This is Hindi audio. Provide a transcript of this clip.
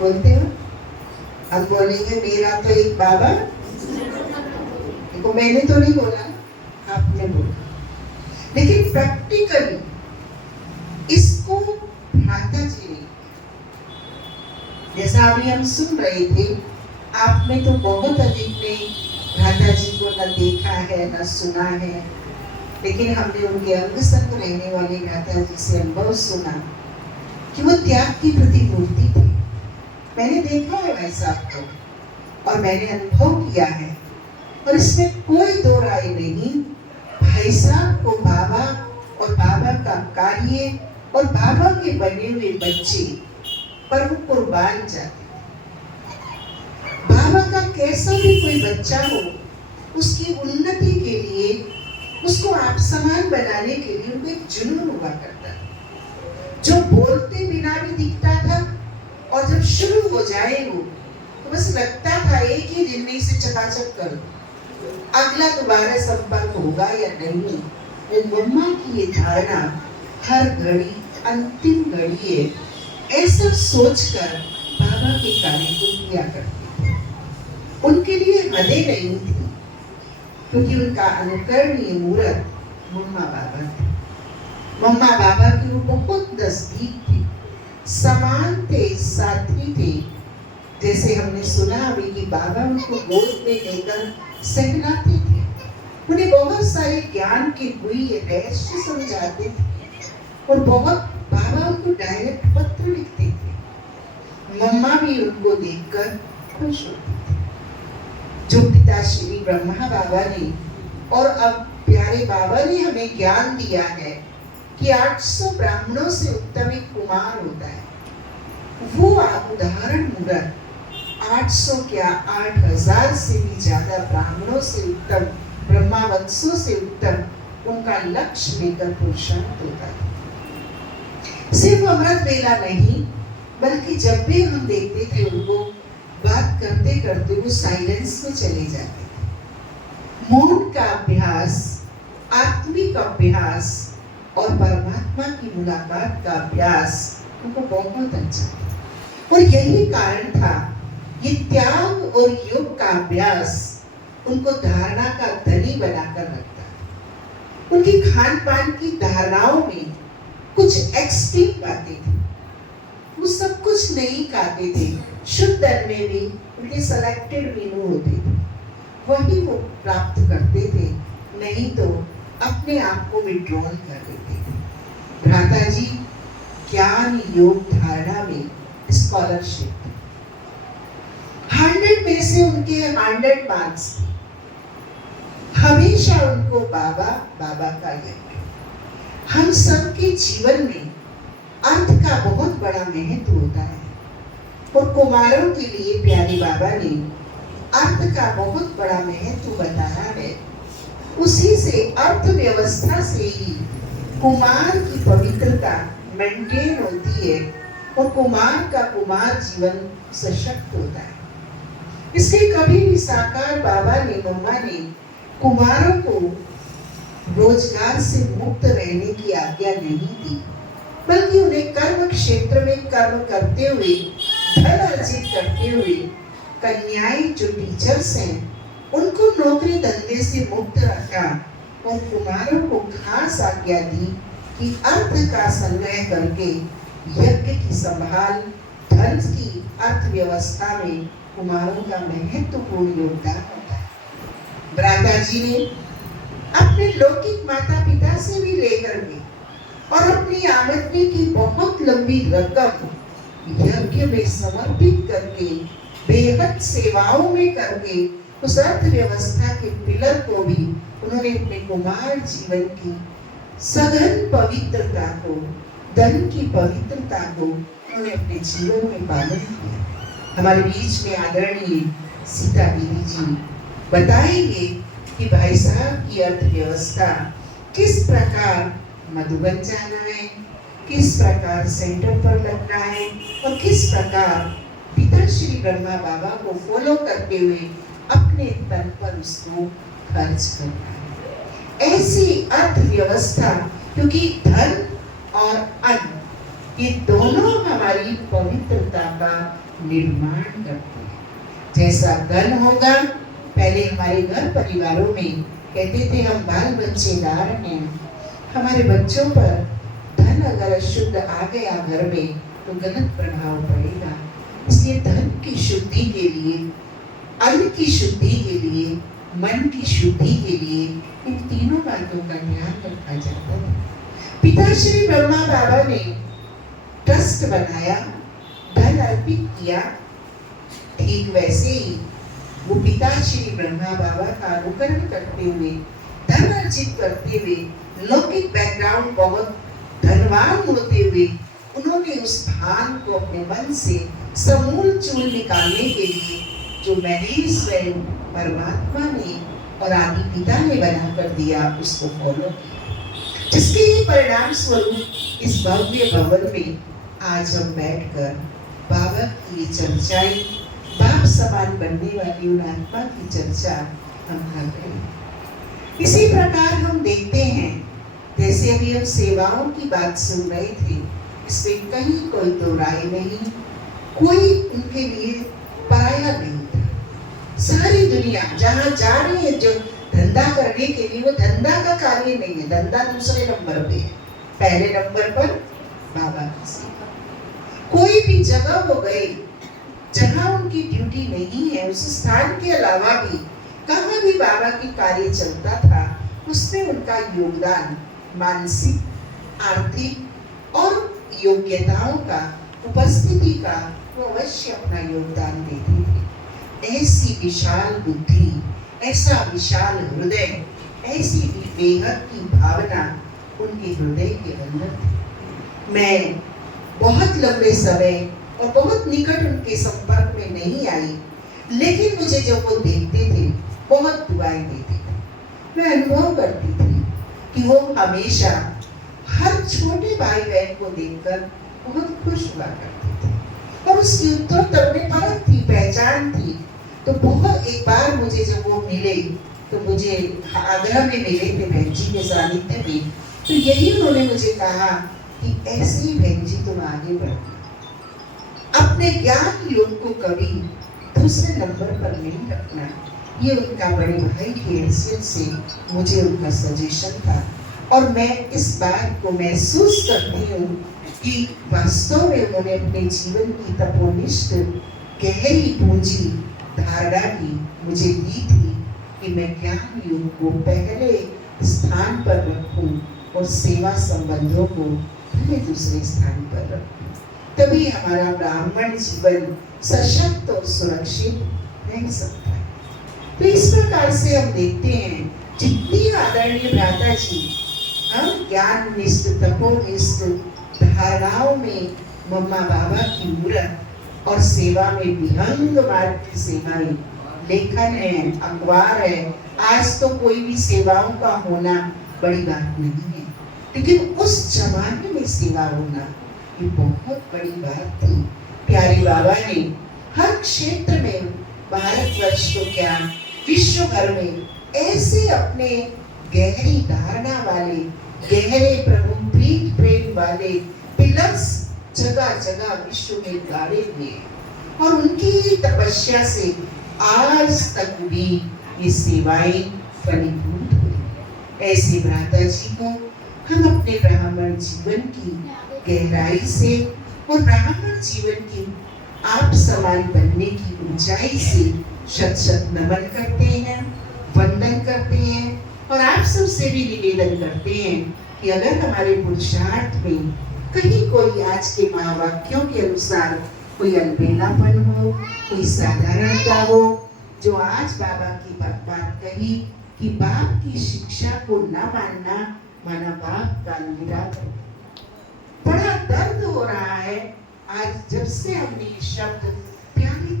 बोलते हो? हम बोलेंगे मेरा तो एक बाबा। देखो मैंने तो नहीं बोला, आपने बोला। लेकिन प्रैक्टिकली इसको भ्राता जी ने, जैसा अभी हम सुन रहे थे, आप में तो बहुत अधिक ने भ्राता जी को न देखा है न सुना है, लेकिन हमने उनके अंग संग रहने वाले भ्राता जी से अनुभव सुना कि वो त्याग की प्रतिमूर्ति थे। मैंने देखा है भाई साहब को और मैंने अनुभव किया है, और इसमें कोई दो राय नहीं। भाई साहब को बाबा और बाबा का कार्य और बाबा के बने हुए बच्चे पर वो कुर्बान जाते। बाबा का कैसा भी कोई बच्चा हो, उसकी उन्नति के लिए, उसको आप समान बनाने के लिए उनको एक जुनून हुआ करता है, जो बोलते बिना भी दिखता था, और जब शुरू हो जाए वो तो बस लगता था एक ही दिन में इसे चकाचक कर दो, अगला दोबारा संपर्क होगा या नहीं। वो मम्मा की ये धारणा हर घड़ी अंतिम घड़ी है, ऐसा सोचकर बाबा के कार्य को किया करते थे। उनके लिए हदें नहीं थी, क्योंकि उनका अनुकरणीय मूर्त मम्मा बाबा थे। मम्मा बाबा की वो बहुत नजदीक थी, समान थे, साथी थे। जैसे हमने सुना अभी कि बाबा उनको गोद में लेकर सहलाते थे, उन्हें बहुत सारे ज्ञान के गुह्य रहस्य समझाते थे, और बहुत बाबा उनको डायरेक्ट पत्र लिखते थे। मम्मा भी उनको देखकर खुश होती थी। जो पिता श्री ब्रह्मा बाबा ने और अब प्यारे बाबा ने हमें ज्ञान दिया है कि 800 ब्राह्मणों से उत्तम एक कुमार होता है, वो उदाहरण मूर्त 800 क्या 8000 से भी ज्यादा ब्राह्मणों से उत्तम, ब्रह्मावंशों से उत्तम उनका लक्ष्य लेकर पुरुषार्थ होता है। सिर्फ अमृत वेला नहीं, बल्कि जब भी हम देखते थे उनको बात करते करते वो साइलेंस में चले जाते थे। मौन का अभ्यास, आत्मिक अभ्यास और परमात्मा की मुलाकात का अभ्यास उनको बहुत अच्छा था, और यही कारण था ये त्याग और योग का अभ्यास उनको धारणा का धनी बनाकर रखता है। उनकी खान पान की धारणाओं में कुछ एक्सट्रीम बातें थी, वो सब कुछ नहीं खाते थे। शुद्ध अन्न में भी उनके सेलेक्टेड मेनू होते थे, वही वो प्राप्त करते थे, नहीं तो अपने आप को विड्रॉल कर देते थे। भ्राता जी ज्ञान योग धारणा में स्कॉलरशिप 100 में से उनके 100 मार्क्स, हमेशा उनको बाबा बाबा का याद। हम सबके जीवन में अर्थ का बहुत बड़ा महत्व होता है, और कुमारों के लिए प्यारे बाबा ने अर्थ का बहुत बड़ा महत्व बताया है। उसी से अर्थव्यवस्था से ही कुमार की पवित्रता मेंटेन होती है, और कुमार का कुमार जीवन सशक्त होता है। इसलिए कभी भी साकार बाबा ने, मम्मा ने कुमारों को रोजगार से मुक्त रहने की आज्ञा नहीं दी, बल्कि उन्हें कर्म क्षेत्र में कर्म करते हुए, धन अर्जित करते हुए, कन्याएं जो टीचर्स हैं उनको नौकरी धंधे से मुक्त रखा, और कुमारों को खास आज्ञा दी कि अर्थ का संग्रह करके यज्ञ की संभाल, धन की अर्थव्यवस्था में कुमारों का महत्वपूर्ण योगदान होता है। भ्राता जी ने अपने लौकिक माता पिता से भी लेकर के और अपनी आमदनी की बहुत लंबी रकम यज्ञ में समर्पित करके, बेहद सेवाओं में करके, उस अर्थव्यवस्था के पिलर को भी उन्होंने अपने कुमार जीवन की सघन पवित्रता को, धन की पवित्रता को उन्होंने अपने जीवन में पालन किया। हमारे बीच में आदरणीय सीता दीदी जी बताएंगे कि भाई साहब की अर्थव्यवस्था किस प्रकार मधुबन जाना है, किस प्रकार सेंटर पर लगना है, और किस प्रकार पिता श्री ब्रह्मा बाबा को फॉलो करते हुए अपने तन पर उसको खर्च करना है। ऐसी अर्थव्यवस्था, क्योंकि धन और अन्न ये दोनों हमारी पवित्रता का निर्माण करते हैं। जैसा धन होगा, पहले हमारे घर परिवारों में कहते थे हम बाल बच्चेदार हैं, हमारे बच्चों पर धन अगर अशुद्ध आ गया घर में तो गलत प्रभाव पड़ेगा। इसलिए धन की शुद्धि के लिए, अन्न की शुद्धि के लिए, मन की शुद्धि के लिए इन तीनों बातों का ध्यान रखा जाता है। पिता श्री ब्रह्मा बाबा ने ट्रस्ट बनाया, धन अर्पित किया, ठीक वैसे ही वो पिता श्री ब्रह्मा बाबा का अनुकरण करते हुए, धन अर्जित करते हुए, लौकिक बैकग्राउंड बहुत धनवान होते हुए, उन्होंने उस भान को अपने मन से समूल चूल निकालने के लिए जो मैंने स्वयं परमात्मा ने और आदि पिता ने बना कर दिया उसको फॉलो किया, जिसके ही परिणाम स्वरूप इस भव्य भवन में आज हम बैठकर बाबा की चर्चाएं, बाप समान बनने वाली उन आत्मा की चर्चा हम कर रहे हैं। इसी प्रकार हम देखते हैं, जैसे अभी हम सेवाओं की बात सुन रहे थे, इसमें कहीं कोई दो राय नहीं, कोई उनके लिए पराया नहीं था। सारी दुनिया जहाँ जा रही है जो धंधा करने के लिए, वो धंधा का कार्य नहीं है, धंधा दूसरे नंबर पे है, पहले नंबर पर बाबा की सेवा। कोई भी जगह वो गए जहाँ उनकी ड्यूटी नहीं है, उस स्थान के अलावा भी कहाँ भी बाबा की कार्य चलता था, उसमें उनका योगदान मानसिक, आर्थिक और योग्यताओं का, उपस्थिति का वो अवश्य अपना योगदान देते थे। ऐसी विशाल बुद्धि, ऐसा विशाल हृदय, ऐसी बेहद की भावना उनके हृदय के अंदर थी। मैं बहुत लंबे समय और बहुत निकट उनके संपर्क में नहीं आई, लेकिन मुझे जब वो देखते थे बहुत दुआएं देते थे। मैं अनुभव करती थी कि वो हमेशा हर छोटे भाई बहन को देखकर बहुत खुश हुआ करते थे और उसकी उत्तरोत्तर में परख थी, पहचान थी। तो बहुत एक बार मुझे जब वो मिले तो मुझे आगरा में मिले थे बहन जी के सानिध्य में, तो यही उन्होंने मुझे कहा कि ऐसे ही बहन जी तुम आगे बढ़ो, अपने ज्ञान योग को कभी दूसरे नंबर पर नहीं रखना। ये उनका बड़े भाई की हैसियत से मुझे उनका सजेशन था और मैं इस बात को महसूस करती हूँ कि वास्तव में उन्होंने अपने जीवन की तपोनिष्ठ गहरी पूंजी धारणा की मुझे दी थी कि मैं ज्ञान योग को पहले स्थान पर रखूं और सेवा संबंधों को पहले दूसरे स्थान पर रखूं, तभी हमारा ब्राह्मण जीवन सशक्त और सुरक्षित रह सकता है। तो इस प्रकार से हम देखते हैं, जितनी आदरणीय भ्राता जी हम ज्ञान निष्ठ, तपोनिष्ठ धारणाओं में मम्मा बाबा की मूर्त और सेवा में विहंग मार्ग की सेवाएं, लेखन है, अखबार है, आज तो कोई भी सेवाओं का होना बड़ी बात नहीं है, लेकिन उस जमाने में सेवा होना ये बहुत बड़ी बात थी। प्यारे बाबा ने हर क्षेत्र में, भारतवर्ष तो क्या विश्व भर में ऐसे अपने गहरी धारणा वाले, गहरे प्रभु प्रीत प्रेम वाले पिलर्स जगह जगह विश्व में गाड़े हुए और उनकी तपस्या से आज तक भी ये सेवाएं फलीभूत हुई। ऐसे भ्राता जी को हम अपने ब्राह्मण जीवन की गहराई से और ब्राह्मण जीवन की आप समान बनने की ऊंचाई से शत शत नमन करते हैं, वंदन करते हैं और आप सबसे भी निवेदन करते हैं कि अगर हमारे पुरुषार्थ में कहीं कोई आज के महावाक्यों के अनुसार कोई अलबेलापन हो, कोई साधारणता हो, जो आज बाबा की बात कही कि बाप की शिक्षा को न मानना माना बाप का निरादर, बड़ा दर्द हो रहा है आज जब से हमने ये शब्द प्यारी